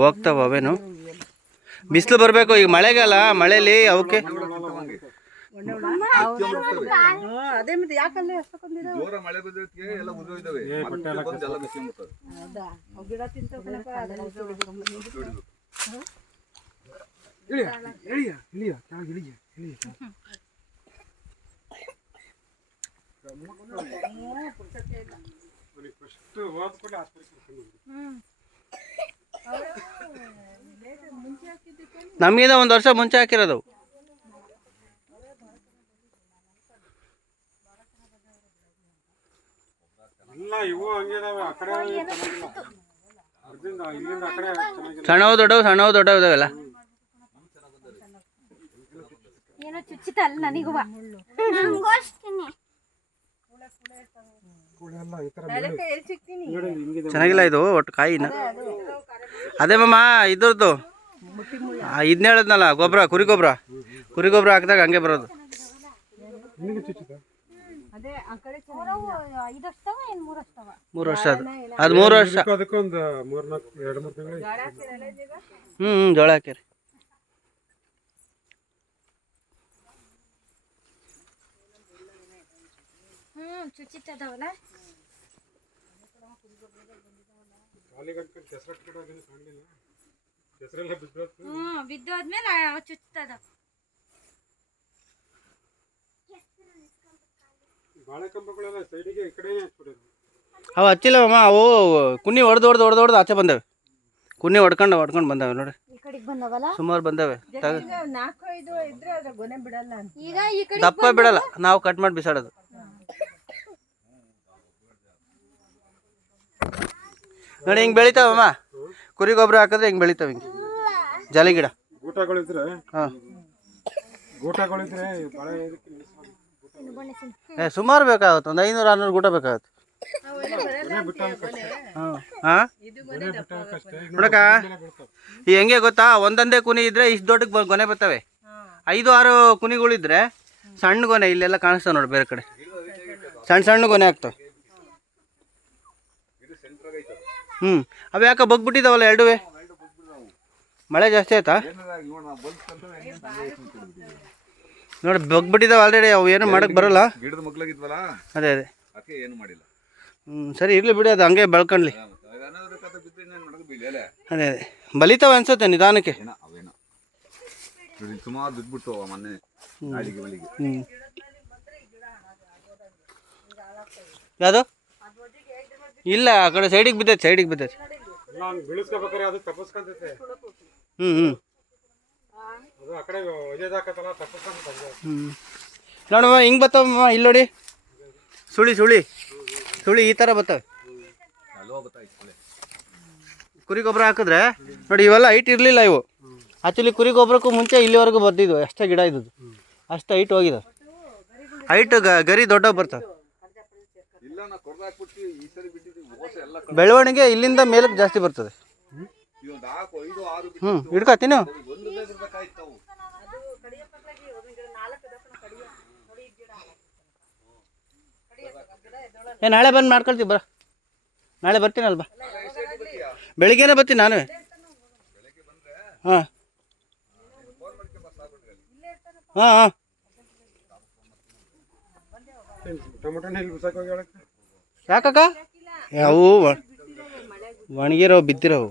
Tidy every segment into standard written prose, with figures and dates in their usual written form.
ಹೋಗ್ತಾವ ಅವೇನು. ಬಿಸಿಲು ಬರಬೇಕು ಈಗ, ಮಳೆಗಾಲ. ಮಳೆಯಲ್ಲಿ ಅವಕ್ಕೆ ಅದೇ ಮತ್ತೆ ಯಾಕಂದ್ರೆ ಜೋರ ಮಳೆ ಬಂದಿದ್ದಕ್ಕೆ ಎಲ್ಲ ಉದುರಿದವೆ. ಗಿಡ ತಿಂತವಪ್ಪ. ನಮಗಿಂತ ಒಂದು ವರ್ಷ ಮುಂಚೆ ಹಾಕಿರೋದು. ಸಣ್ಣವು ದೊಡ್ಡವು ಸಣ್ಣವು ದೊಡ್ಡವು ಇದಾವೆಲ್ಲ. ಏನೋ ಚುಚ್ಚಿತಲ್ಲ ನನಗೂ. ಚೆನ್ನಾಗಿಲ್ಲ ಇದು ಒಟ್ಟು ಕಾಯಿನ. ಅದೇ ಮಾಮ ಇದ್ರದ್ದು ಇದನ್ನ ಹೇಳಿದ್ನಲ್ಲ, ಗೊಬ್ಬರ, ಕುರಿ ಗೊಬ್ಬರ ಹಾಕಿದಾಗ ಹಂಗೆ ಬರೋದು. 3 ವರ್ಷ ಅದು 3 ವರ್ಷ. ಜೋಳ ಹಾಕ್ಯಾರಿ. ಚುಚ್ಚಿತ್ತದವಲ್ಲ. ಬಿದ್ದೋದ್ಮೇಲೆ ಚುಚ್ಚುತ್ತದ. ಅವು ಹಚ್ಚಿಲ್ಲವಮ್ಮ, ಅವು ಕುನ್ನಿ ಹೊಡೆದು ಆಚೆ ಬಂದವೆ. ಕುನ್ನಿ ಹೊಡ್ಕೊಂಡು ಬಂದವೆ ನೋಡಿ. ಸುಮಾರು ಬಂದವೆ. ದಪ್ಪ ಬಿಡಲ್ಲ, ನಾವು ಕಟ್ ಮಾಡಿ ಬಿಸಾಡೋದು. ನೋಡಿ ಹಿಂಗೆ ಬೆಳಿತಾವಮ್ಮ. ಕುರಿ ಗೊಬ್ಬರ ಹಾಕಿದ್ರೆ ಹಿಂಗೆ ಬೆಳಿತಾವೆ. ಹಿಂಗೆ ಜಾಲಿ ಗಿಡ. ಸುಮಾರು ಬೇಕಾಗುತ್ತೆ, ಒಂದು 500-600 ಗೂಟ ಬೇಕಾಗುತ್ತೆ. ನೋಡಕ್ಕ, ಈ ಹೆಂಗೆ ಗೊತ್ತಾ, ಒಂದೊಂದೇ ಕುನಿ ಇದ್ರೆ ಇಷ್ಟು ದೊಡ್ಡಕ್ಕೆ ಗೊನೆ ಬರ್ತವೆ. 5-6 ಕುನಿಗಳಿದ್ರೆ ಸಣ್ಣ ಗೊನೆ ಇಲ್ಲೆಲ್ಲ ಕಾಣಿಸ್ತಾವೆ ನೋಡಿ. ಬೇರೆ ಕಡೆ ಸಣ್ಣ ಗೊನೆ ಆಗ್ತವೆ. ಅವು ಯಾಕೆ ಬಗ್ಬಿಟ್ಟಿದಾವಲ್ಲ ಎರಡುವೆ? ಮಳೆ ಜಾಸ್ತಿ ಆಯ್ತಾ ನೋಡಿ, ಬಗ್ಬಿಟ್ಟಿದಾವ ಆಲ್ರೆಡಿ. ಅವು ಏನು ಮಾಡಕ್ ಬರಲ್ಲ. ಗಿಡದ ಮಗ್ಲಾಗಿದ್ವಲ್ಲ, ಅದೇ ಏನು ಮಾಡಿಲ್ಲ. ಸರಿ ಇರ್ಲಿ ಬಿಡಿ, ಅದು ಹಂಗೆ ಬೆಳ್ಕೊಂಡ್ಲಿ. ಅದೇ ಬಲಿತಾವ ಅನ್ಸುತ್ತೆ ನಿಧಾನಕ್ಕೆ. ಸುಮಾರು ಬಿದ್ಬಿಟ್ಟು ಮೊನ್ನೆ. ಯಾವುದು ಇಲ್ಲ, ಆ ಕಡೆ ಸೈಡಿಗೆ ಬಿದ್ದೈತೆ. ನೋಡಮ್ಮ ಹಿಂಗೆ ಬರ್ತಾವಮ್ಮ. ಇಲ್ಲಿ ನೋಡಿ, ಸುಳಿ ಈ ಥರ ಬರ್ತವೆ. ಕುರಿ ಗೊಬ್ಬರ ಹಾಕಿದ್ರೆ ನೋಡಿ, ಇವೆಲ್ಲ ಹೈಟ್ ಇರಲಿಲ್ಲ ಇವು. ಆ್ಯಕ್ಚುಲಿ ಕುರಿ ಗೊಬ್ಬರಕ್ಕೂ ಮುಂಚೆ ಇಲ್ಲಿವರೆಗೂ ಬರ್ತಿದ್ವು. ಅಷ್ಟೇ ಗಿಡ ಇದ್ದದ್ದು, ಅಷ್ಟು ಹೈಟ್ ಹೋಗಿದ್ದಾವೆ. ಹೈಟ್ ಗರಿ ದೊಡ್ಡ ಬರ್ತವೆ. ಬೆಳವಣಿಗೆ ಇಲ್ಲಿಂದ ಮೇಲಕ್ಕೆ ಜಾಸ್ತಿ ಬರ್ತದೆ. ಹಿಡ್ಕತ್ತೀನಿ. ನಾಳೆ ಬಂದು ಮಾಡ್ಕೊಳ್ತೀವಿ. ನಾಳೆ ಬರ್ತೀನಲ್ವ, ಬೆಳಿಗ್ಗೆನೇ ಬರ್ತೀನಿ ನಾನು. ಹಾಂ ಯಾಕಕ್ಕ? ಅವು ಒಣಗಿರೋ ಬಿದ್ದಿರೋವು.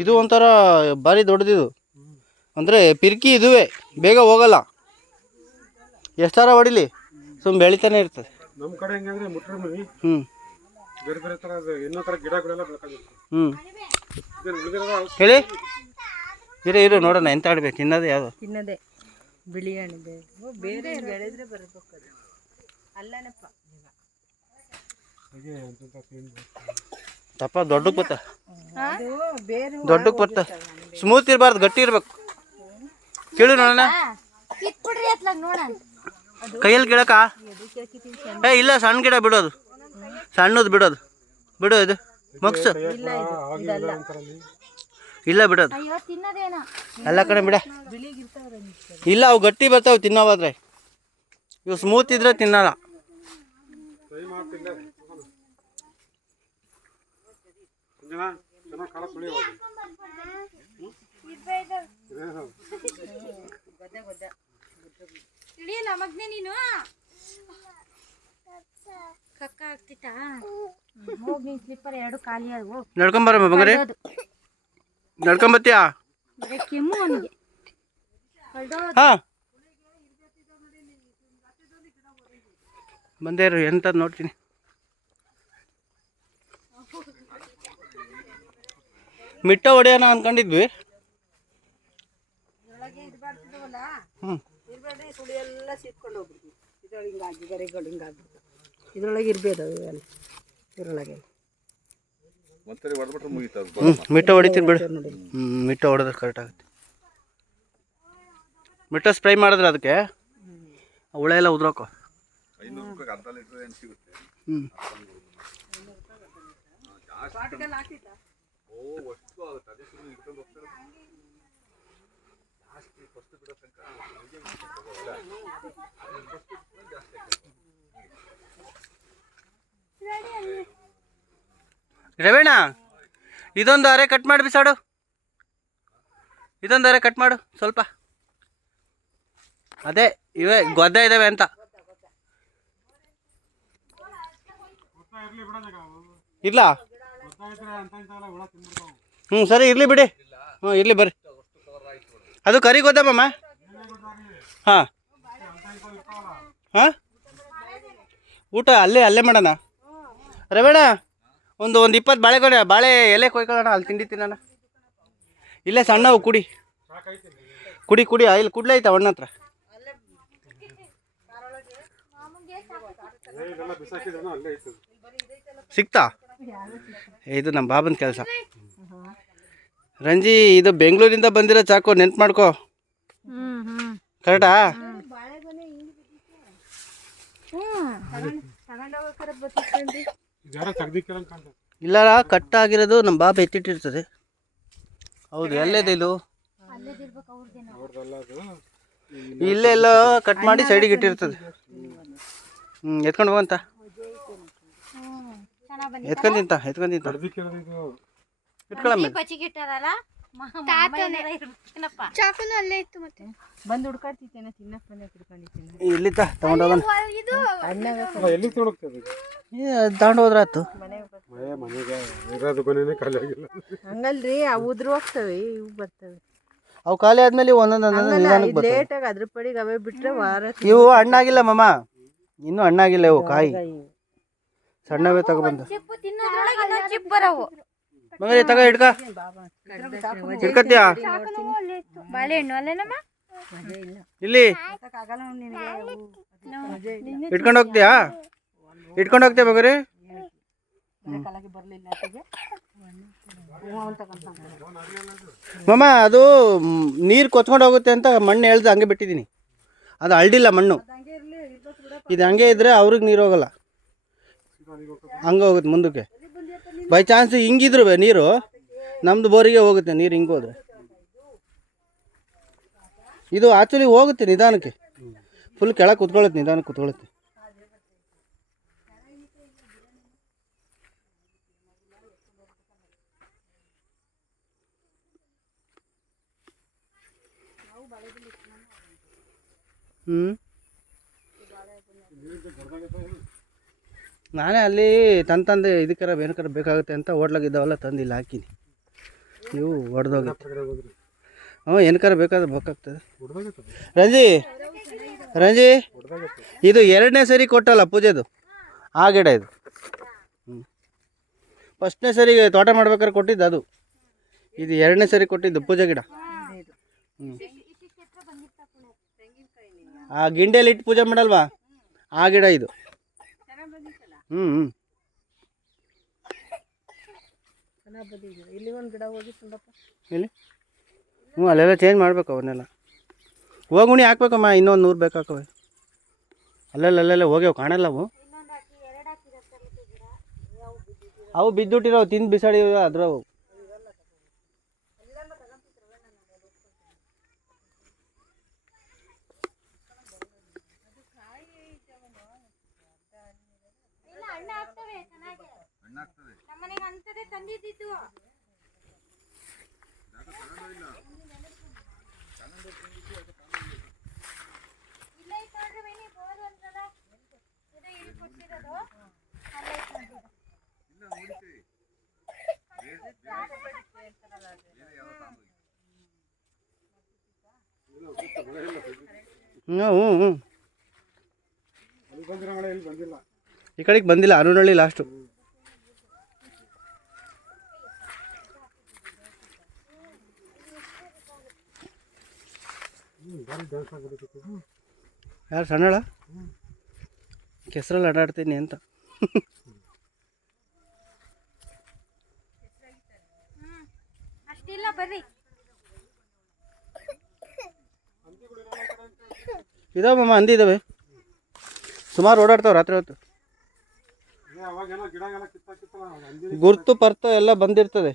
ಇದು ಒಂಥರ ಭಾರಿ ದೊಡ್ಡದಿದು. ಅಂದರೆ ಪಿರ್ಕಿ ಇದುವೆ, ಬೇಗ ಹೋಗಲ್ಲ. ಎಷ್ಟಾರ ಹೊಡಿಲಿ ಸುಮ್ಮನೆ ಬೆಳಿತಾನೆ ಇರ್ತದೆ. ಹೇಳಿ ಇರು ನೋಡೋಣ ಎಂತ ಆಡ್ಬೇಕು. ತಿನ್ನೋದೇ ಯಾವುದು? ತಿನ್ನೋದೇ ಬಿಳಿ ಹಣ್ಣು. ಬೇರೆ ಬೆಳೆದ್ರೆ ಬರಬೇಕು. ಅಲ್ಲನಪ್ಪ ದಪ್ಪ ದೊಡ್ಡಕ್ಕೆ ಬರ್ತ, ದೊಡ್ಡಕ್ಕೆ ಬರ್ತ. ಸ್ಮೂತ್ ಇರಬಾರ್ದು, ಗಟ್ಟಿ ಇರ್ಬೇಕು. ಕೇಳು ನೋಡೋಣ. ಕೈಯಲ್ಲಿ ಕೇಳಕ್ಕ? ಇಲ್ಲ, ಸಣ್ಣ ಗಿಡ ಬಿಡೋದು, ಸಣ್ಣದು ಬಿಡೋದು. ಇದು ಮಗ್ಸು ಇಲ್ಲ ಇದಲ್ಲ ಇಲ್ಲ ಬಿಡೋದು ಅಯ್ಯೋ ತಿನ್ನೋದೇನ ಎಲ್ಲ ಕಡೆ ಬಿಡ ಬಿಳಿಗಿರ್ತಾವ್ರೆ ಇಲ್ಲ ಅವು ಗಟ್ಟಿ ಬರ್ತಾವೆ ತಿನ್ನೋವಾದ್ರೆ ಇವು ಸ್ಮೂತ್ ಇದ್ರೆ ತಿನ್ನಲ್ಲ ಹಿಡಿಯಲ್ಲ ಮಗ್ನೆ ನೀನು ಕಕ್ಕ ಆಗ್ತಿತ್ತಾ ಹೋಗಿ ನೀನ್ ಸ್ಲಿಪ್ಪರ್ ಎರಡು ಖಾಲಿ ಆದವು ನಡ್ಕೊಂಬರಮ್ಮ ಬಂಗಾರಿ ನಡ್ಕೊಂಬತ್ತೀಯಾ ಬರೀ ಕೆಮ್ಮು ಅವನಿಗೆ ಹೊಲ್ದೋದು ಹಾಂ ಬಂದೇ ಇರು ಎಂಥದ್ದು ನೋಡ್ತೀನಿ ಮಿಟ್ಟ ಹೊಡೆಯೋಣ ಅಂದ್ಕೊಂಡಿದ್ವಿ ಹ್ಞೂ ಇರ್ಬೇಡ್ರಿ ಸುಳಿ ಎಲ್ಲ ಸಿಕ್ಕೊಂಡು ಹೋಗ್ಬಿಡ್ತೀವಿ ಇದ್ರೊಳಗೆ ಹಿಂಗಾಗಿ ಗರಿಗಳು ಹಿಂಗಾಗ್ಬಿಡ್ತು ಇದ್ರೊಳಗೆ ಇರ್ಬೇಕು ಇವೆಲ್ಲ ಇದ್ರೊಳಗೆ ಒಂದ್ಸರಿ ಹೊಡೆದ್ಬಿಟ್ರೆ ಮುಗೀತದ. ಹ್ಞೂ ಮಿಟ್ಟ ಹೊಡಿತೀನಿ ಬಿಡು ಮಿಟ್ಟ ಹೊಡೆದ್ರೆ ಕರೆಕ್ಟ್ ಆಗುತ್ತೆ ಮಿಟ್ಟ ಸ್ಪ್ರೈ ಮಾಡಿದ್ರೆ ಅದಕ್ಕೆ ಹುಳ ಎಲ್ಲ ಉದ್ರೋಕೋ 500 ರೂಪಾಯಿಗೆ ಅರ್ಧ ಲೀಟ್ರ್ ಏನು ಸಿಗುತ್ತೆ. ಹ್ಞೂ ಓ ಅಷ್ಟು ಆಗುತ್ತೆ. ಅದೇ ಸುಮ್ಮನೆ ಇಟ್ಕೊಂಡು ಹೋಗ್ತಾರೆ. ಜಾಸ್ತಿ ಫಸ್ಟ್ ಬಿಡೋ ತನಕ ರವೇಣ ಇದೊಂದು ಅರೆ ಕಟ್ ಮಾಡಿ ಬಿಸಾಡು ಇದೊಂದು ಅರೆ ಕಟ್ ಮಾಡು ಸ್ವಲ್ಪ ಅದೇ ಇವೇ ಗೊದ್ದ ಇದ್ದಾವೆ ಅಂತ ಇಲ್ಲ ಹ್ಞೂ ಸರಿ ಇರಲಿ ಬಿಡಿ ಹ್ಞೂ ಇರಲಿ ಬರ್ರಿ ಅದು ಕರಿ ಗೊದ್ದಮ್ಮ ಹಾಂ ಹಾಂ ಊಟ ಅಲ್ಲೇ ಮಾಡೋಣ ರವೇಣ ಒಂದು 20 ಬಾಳೆ ಎಲೆ ಕೊಯ್ಕೊಳ್ಳೋಣ ಅಲ್ಲಿ ತಿಂಡಿ ತಿನ್ನೋಣ ಇಲ್ಲೇ ಸಣ್ಣವು ಕುಡಿ ಇಲ್ಲಿ ಕುಡ್ಲೈತ ಅಣ್ಣ ಹತ್ರ ಸಿಕ್ತಾ ಇದು ನಮ್ಮ ಬಾಬನ ಕೆಲಸ ರಂಜಿ ಇದು ಬೆಂಗಳೂರಿಂದ ಬಂದಿರೋ ಚಾಕು ನೆನ್ಪು ಮಾಡ್ಕೋ ಕರೆಕ್ಟಾ ಇಲ್ಲ ಕಟ್ ಆಗಿರೋದು ನಮ್ಮ ಬಾಬಾ ಎತ್ತಿಟ್ಟಿರ್ತದೆ ಹೌದು ಎಲ್ಲೇದು ಇದು ಇಲ್ಲೆಲ್ಲೋ ಕಟ್ ಮಾಡಿ ಸೈಡಿಗೆ ಇಟ್ಟಿರ್ತದೆ ಎತ್ಕೊಂಡು ಹೋಗಂತ ಎತ್ಕೊಂಡು ತಿಂತ ಇಟ್ಕೊಳ್ಳಮ್ಮ ಬಚಿಗಿಟ್ಟಾರಲ್ಲ ಚಾಕುನು ಅಲ್ಲೇ ಇತ್ತು ಮತ್ತೆ ಬಂದು ಹುಡ್ಕಾಡ್ತಿದ್ದೇನೆ ತಿನ್ನಕ್ಕೆ ಬಂದೆ ಹುಡ್ಕೊಂಡಿದ್ದೇನೆ ಇಲ್ಲಿ ತಗೊಂಡೋಗೋಣ ಎಲ್ಲಿ ತೊಡಗ್ತದೆ ತಗೊಂಡೋದ್ರ ಆಯ್ತು ಮನೆಗೆ ಇರೋದು ಕೊನೆನೇ ಖಾಲಿ ಆಗಿಲ್ಲ. ಹಂಗಲ್ರಿ ಅವು ಉದ್ರು ಹೋಗ್ತವೆ ಇವು ಬರ್ತವೆ ಅವು ಖಾಲಿ ಆದ್ಮೇಲೆ ಒಂದೊಂದು ನಿಧಾನಕ್ಕೆ ಬರ್ತವೆ ಲೇಟಾಗಿ ಅದ್ರ ಪಡಿಗೆ ಅವೇ ಬಿಟ್ರೆ ವಾರ ಇವು ಹಣ್ಣಾಗಿಲ್ಲ ಮಮ್ಮ ಇನ್ನೂ ಹಣ್ಣಾಗಿಲ್ಲ ಇವು ಕಾಯಿ ಸಣ್ಣವೇ ತಗೊಬಂದು ಚಿಪ್ಪು ತಿನ್ನೋದ್ರೊಳಗೆ ಇನ್ನೊಂದು ಚಿಪ್ಪು ಬರವು ಮಗನೇ ತಗೋ ಹಿಡ್ಕತ್ತೀಯಾ ಬಾಳೆಹಣ್ಣು ಅಲ್ಲೇನಮ್ಮ ಇಲ್ಲಿ ಇಟ್ಕೊಂಡು ಹೋಗ್ತೀಯಾ ಮಗರಿ ಮಮ್ಮ ಅದು ನೀರು ಕೊಚ್ಕೊಂಡು ಹೋಗುತ್ತೆ ಅಂತ ಮಣ್ಣು ಎಳ್ದು ಹಂಗೆ ಬಿಟ್ಟಿದ್ದೀನಿ ಅದು ಅಳ್ದಿಲ್ಲ ಮಣ್ಣು ಇದು ಹಂಗೆ ಇದ್ರೆ ಅವ್ರಿಗೆ ನೀರು ಹೋಗಲ್ಲ ಹಂಗೆ ಹೋಗುತ್ತೆ ಮುಂದಕ್ಕೆ ಬೈ ಚಾನ್ಸ್ ಹಿಂಗಿದ್ರು ನೀರು ನಮ್ಮದು ಬೋರಿಗೆ ಹೋಗುತ್ತೆ ನೀರು ಹಿಂಗೆ ಹೋದ್ರೆ ಇದು ಆ್ಯಕ್ಚುಲಿ ಹೋಗುತ್ತೆ ನಿಧಾನಕ್ಕೆ ಫುಲ್ ಕೆಳಗೆ ಕುತ್ಕೊಳ್ಳುತ್ತೆ ನಿಧಾನಕ್ಕೆ ಕುತ್ಕೊಳ್ಳುತ್ತೆ ನಾನೇ ಅಲ್ಲಿ ತಂದು ಇದಕ್ಕಾರ ಏನಕ್ಕಾರ ಬೇಕಾಗುತ್ತೆ ಅಂತ ಹೋಟ್ಲಾಗಿದ್ದಾವೆಲ್ಲ ತಂದು ಇಲ್ಲಿ ಹಾಕಿನಿ ನೀವು ಹೊಡೆದೋಗುತ್ತೆ ಏನಕ್ಕಾರ ಬೇಕಾದ್ರೆ ಬೇಕಾಗ್ತದೆ ರಂಜಿ ಇದು 2ನೇ ಸರಿ ಕೊಟ್ಟಲ್ಲ ಪೂಜೆದು ಆ ಗಿಡ ಇದು ಫಸ್ಟ್ನೇ ಸರಿಗೆ ತೋಟ ಮಾಡ್ಬೇಕಾದ್ರೆ ಕೊಟ್ಟಿದ್ದು ಅದು ಇದು 2ನೇ ಸರಿ ಕೊಟ್ಟಿದ್ದು ಪೂಜೆ ಗಿಡ ಆ ಗಿಂಡಿಯಲ್ಲಿ ಇಟ್ಟು ಪೂಜೆ ಮಾಡಲ್ವಾ ಆ ಗಿಡ ಇದು ಇಲ್ಲಿ ಒಂದು ಗಿಡ ಹೋಗಿತ್ತಲ್ಲಪ್ಪ ಇಲ್ಲಿ ಅಲ್ಲೆಲ್ಲ ಚೇಂಜ್ ಮಾಡ್ಬೇಕು ಅವನ್ನೆಲ್ಲ ಹೋಗುಣಿ ಹಾಕ್ಬೇಕಮ್ಮ ಇನ್ನೊಂದು 100 ಬೇಕಾಕವೆ ಅಲ್ಲೆಲ್ಲ ಹೋಗ್ಯಾವ ಕಾಣಲ್ಲ ಅವು ಅವು ಬಿದ್ದುಟ್ಟಿರೋ ತಿಂದು ಬಿಸಾಡಿರೋ ಅದ್ರವು. ಇಲ್ಲ ಹಣ್ಣು ಆಗ್ತವೆ ಚೆನ್ನಾಗಿ. ನಮ್ಮನೆಗೆ ಅಂತದೇ ತಂದಿದ್ದು. ಇಲ್ಲ ಇತ್ತು ನೋಡ್ರಿ ಬನ್ನಿ ಬೋರ್ ಒಂದ್ಸಲ ಇದು ಇಲ್ಲಿ ಕೊಟ್ಟಿರೋದು ಅಲ್ಲೇ ಇತ್ತು ನೋಡ್ರಿ. ಹ್ಞೂ ಅಲ್ಲಿ ಬಂದಿರೋ ಮಳೆ ಇಲ್ಲಿ ಬಂದಿಲ್ಲ. ಈ ಕಡೆಗೆ ಬಂದಿಲ್ಲ. ಅರುಣಳ್ಳಿ ಲಾಸ್ಟು. ಭಾರಿ ಡ್ಯಾನ್ಸ್ ಆಗ್ಬಿಟ್ಟಿತ್ತು. ಯಾರು ಸಣ್ಣಳ ಕೆಸರಲ್ಲಿ ಆಟಾಡ್ತೀನಿ ಅಂತ. ಅಷ್ಟಿಲ್ಲ ಬರ್ರಿ. ಇದಾವಮ್ಮ ಹಂದಿ ಇದ್ದಾವೆ ಸುಮಾರು ಓಡಾಡ್ತಾವೆ ರಾತ್ರಿ ಹೊತ್ತು. ಅವಾಗೇನೋ ಗಿಡಗೆಲ್ಲ ಕಿತ್ತಲ್ಲ ಗುರ್ತು ಪರ್ತು ಎಲ್ಲ ಬಂದಿರ್ತದೆ.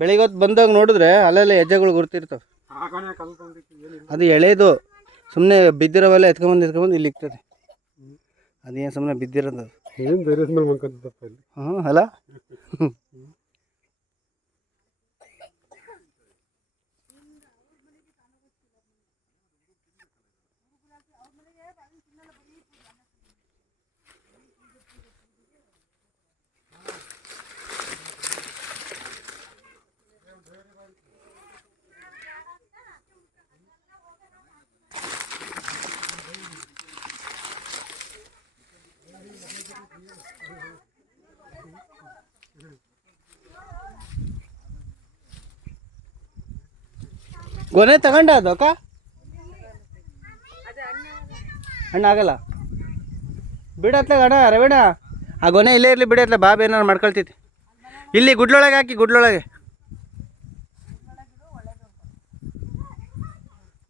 ಬೆಳಿಗ್ಗೆ ಹೊತ್ತು ಬಂದಾಗ ನೋಡಿದ್ರೆ ಅಲ್ಲೆಲ್ಲ ಹೆಜ್ಜೆಗಳು ಗುರ್ತಿರ್ತವೆ. ಆಗೋಣ ಕಲ್ಲು ಬಂದಿತ್ತು ಏನಿಲ್ಲ. ಅದು ಎಳೆದು ಸುಮ್ಮನೆ ಬಿದ್ದಿರೋವೆಲ್ಲ ಎತ್ಕೊಂಬಂದು ಇಲ್ಲಿ ಇಕ್ತದೆ. ಅದೇನು ಸುಮ್ಮನೆ ಬಿದ್ದಿರೋದು. ಏನು ಧೈರ್ಯದ ಮೇಲೆ ಮಂಕಂತಪ್ಪ ಇಲ್ಲಿ. ಹ್ಞೂ ಅಲ್ಲ. ಗೊನೆ ತಗೊಂಡ ಅದು ಅಕ್ಕ ಹಣ್ಣಾಗಲ್ಲ ಬಿಡತ್ಲಾಗ ಅಣ್ಣ ರವಿಣ ಆ ಗೊನೆ ಇಲ್ಲೇ ಇರಲಿ ಬಿಡತ್ಲ ಬಾಬು ಏನಾರು ಮಾಡ್ಕೊಳ್ತೈತಿ. ಇಲ್ಲಿ ಗುಡ್ಲೊಳಗೆ ಹಾಕಿ ಗುಡ್ಲೊಳಗೆ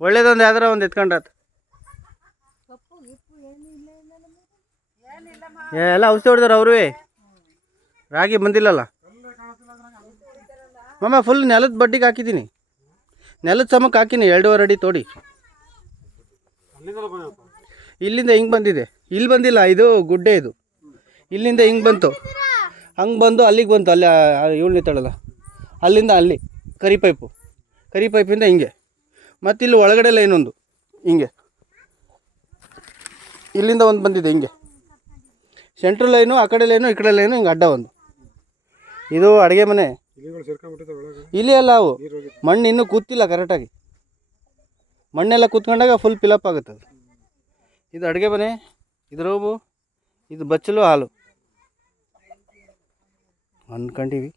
ಒಳ್ಳೇದೊಂದು ಯಾವ್ದಾರ ಒಂದು ಎತ್ಕೊಂಡ್ರಾತು. ಎಲ್ಲ ಔಷಧಿ ಹೊಡೆದಾರ ಅವ್ರೂ. ರಾಗಿ ಬಂದಿಲ್ಲಲ್ಲ ಮಮ್ಮ. ಫುಲ್ ನೆಲದ ಬಡ್ಡಿಗೆ ಹಾಕಿದ್ದೀನಿ. ನೆಲದ ಸಮಕ್ಕೆ ಹಾಕಿನಿ 2.5 ಅಡಿ ತೋಡಿ. ಇಲ್ಲಿಂದ ಹಿಂಗೆ ಬಂದಿದೆ. ಇಲ್ಲಿ ಬಂದಿಲ್ಲ, ಇದು ಗುಡ್ಡೆ ಇದು. ಇಲ್ಲಿಂದ ಹಿಂಗೆ ಬಂತು, ಹಂಗೆ ಬಂದು ಅಲ್ಲಿಗೆ ಬಂತು. ಅಲ್ಲಿ ಇವಳು ನಿಂತಾಳಲ್ಲ ಅಲ್ಲಿಂದ ಅಲ್ಲಿ ಕರಿ ಪೈಪಿಂದ ಹಿಂಗೆ. ಮತ್ತು ಇಲ್ಲಿ ಒಳಗಡೆ ಲೈನೊಂದು ಹಿಂಗೆ ಇಲ್ಲಿಂದ ಒಂದು ಬಂದಿದೆ ಹಿಂಗೆ. ಸೆಂಟ್ರಲ್ ಲೈನು, ಆ ಕಡೆ ಲೈನು, ಈ ಕಡೆ ಲೈನು, ಹಿಂಗೆ ಅಡ್ಡ ಒಂದು. ಇದು ಅಡುಗೆ ಮನೆ. ಇಲ್ಲಿ ಅಲ್ಲ, ಅವು ಮಣ್ಣು ಇನ್ನೂ ಕೂತಿಲ್ಲ ಕರೆಕ್ಟಾಗಿ. ಮಣ್ಣೆಲ್ಲ ಕೂತ್ಕೊಂಡಾಗ ಫುಲ್ ಫಿಲಪ್ ಆಗುತ್ತೆ ಅದು. ಇದು ಅಡುಗೆ ಮನೆ, ಇದು ರೂಮು, ಇದು ಬಚ್ಚಲು ಹಾಲು ಅಂದ್ಕೊಂಡಿವಿ.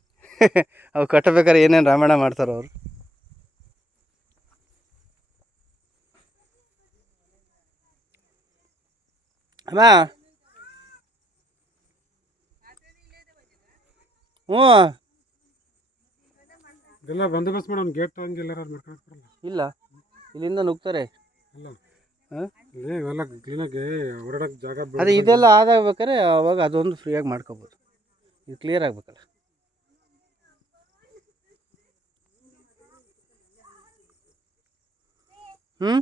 ಅವು ಕಟ್ಟಬೇಕಾದ್ರೆ ಏನೇನು ರಾಮಾಯಣ ಮಾಡ್ತಾರೋ ಅವರು. ಅಮ್ಮ ಹ್ಞೂ ಇದೆಲ್ಲ ಬಂದೋಬಸ್ತ್ ಮಾಡಿ ಒಂದು ಗೇಟ್ ಹಂಗೆಲ್ಲ ಮಾಡ್ಕೊಳಕ್ ಬರಲ್ಲ. ಇಲ್ಲ, ಇಲ್ಲಿಂದ ನುಗ್ತಾರೆ. ಇಲ್ಲ ಇವೆಲ್ಲ ಕ್ಲೀನಾಗಿ ಓಡಾಡಕ್ಕೆ ಜಾಗ ಅದೇ ಇದೆಲ್ಲ ಆದಾಗ್ಬೇಕಾದ್ರೆ ಅವಾಗ ಅದೊಂದು ಫ್ರೀಯಾಗಿ ಮಾಡ್ಕೋಬೋದು. ಇದು ಕ್ಲಿಯರ್ ಆಗ್ಬೇಕಲ್ಲ. ಹ್ಞೂ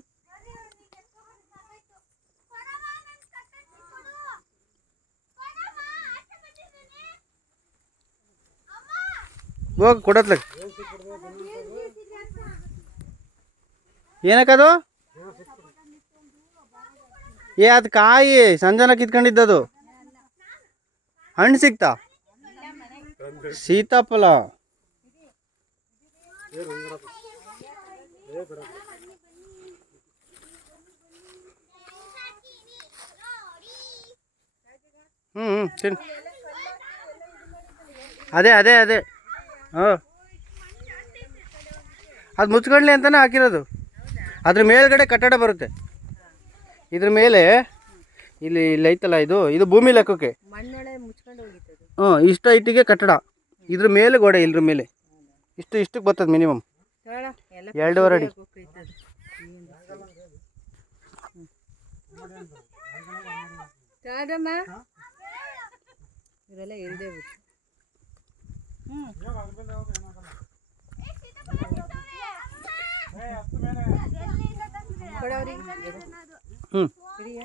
ಹೋಗಿ ಕೊಡತ್ಲಾಗ ಏನಕ್ಕದು? ಅದು ಕಾಯಿ ಸಂಜನ ಕಿತ್ಕೊಂಡಿದ್ದದು. ಹಣ್ಣು ಸಿಕ್ತಾ? ಸೀತಾಫಲ. ತಿನ್. ಅದೇ ಹಾಂ, ಅದು ಮುಚ್ಕೊಳ್ಳಿ ಅಂತಲೇ ಹಾಕಿರೋದು. ಅದ್ರ ಮೇಲ್ಗಡೆ ಕಟ್ಟಡ ಬರುತ್ತೆ. ಇದ್ರ ಮೇಲೆ ಇಲ್ಲಿ ಐತಲ್ಲ, ಇದು ಭೂಮಿ ಲೆಕ್ಕಕ್ಕೆ. ಹ್ಞೂ, ಇಷ್ಟ ಹೈಟಿಗೆ ಕಟ್ಟಡ. ಇದ್ರ ಮೇಲೆ ಗೋಡೆ, ಇಲ್ದ್ರ ಮೇಲೆ ಇಷ್ಟಕ್ಕೆ ಬರ್ತದೆ ಮಿನಿಮಮ್ 2.5 ಅಡಿ. ಇದೆಲ್ಲ ಇಳ್ದೇ ಬಿಟ್ಟು ಕೊಡವ್ರಿ ಹ್ಞೂ ಹಿಡಿಯ